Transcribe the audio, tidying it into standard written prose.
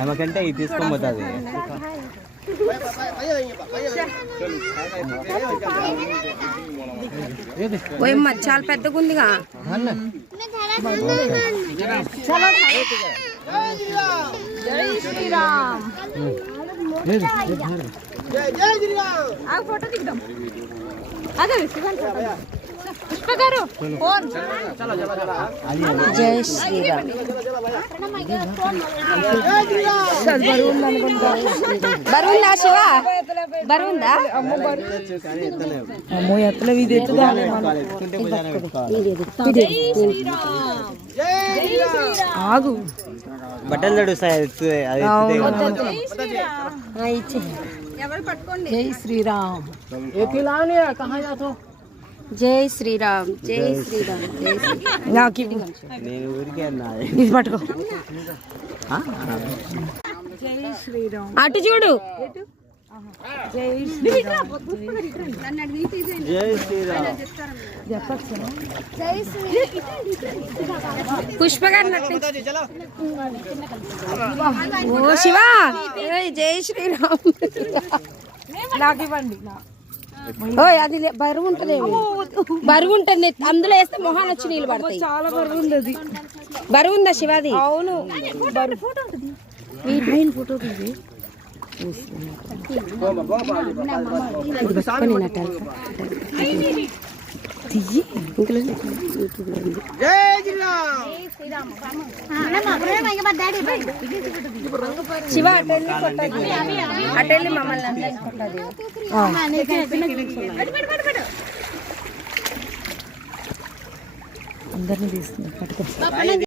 ఆమెకంటే ఇది తీసుకొని పోతుంది. ఓయమ్మ చాలా పెద్దగా ఉందిగా. ఫోటో దిగుదాం. అదే పుష్ప గారు జై శ్రీరామ్. బరువుందా శివ? బరువుందా? అమ్మో ఎత్తలే ఇది ఎత్తుదా. ఆగు బట్టలు తడుస్తాయి. ఎవరు పట్టుకోండి. జై శ్రీరామ్. జై శ్రీరామ్. జై శ్రీరామ్. జై శ్రీరామ్. నేను ఊరికే అన్నా. ఇది పట్టుకో. జై శ్రీరామ్. అటు చూడు. జై శ్రీరామ్. జై శ్రీరామ్. పుష్ప గారు ఓ శివ. జై శ్రీరామ్. నాకు ఇవ్వండి. ఓయ్ అది బరువు ఉంటుంది. బరువు ఉంటుంది. అందులో వేస్తే మొహాన్ని వచ్చి నీళ్ళు పడతాయి. చాలా బరువు ఉంది. అది బరువు ఉందా శివాది? అవును. ఫోటో ఉంటుంది. ఫోటో ఉంటుంది. శివ అటెళ్ళి మమ్మల్ని అందరినీ తీస్తుంది.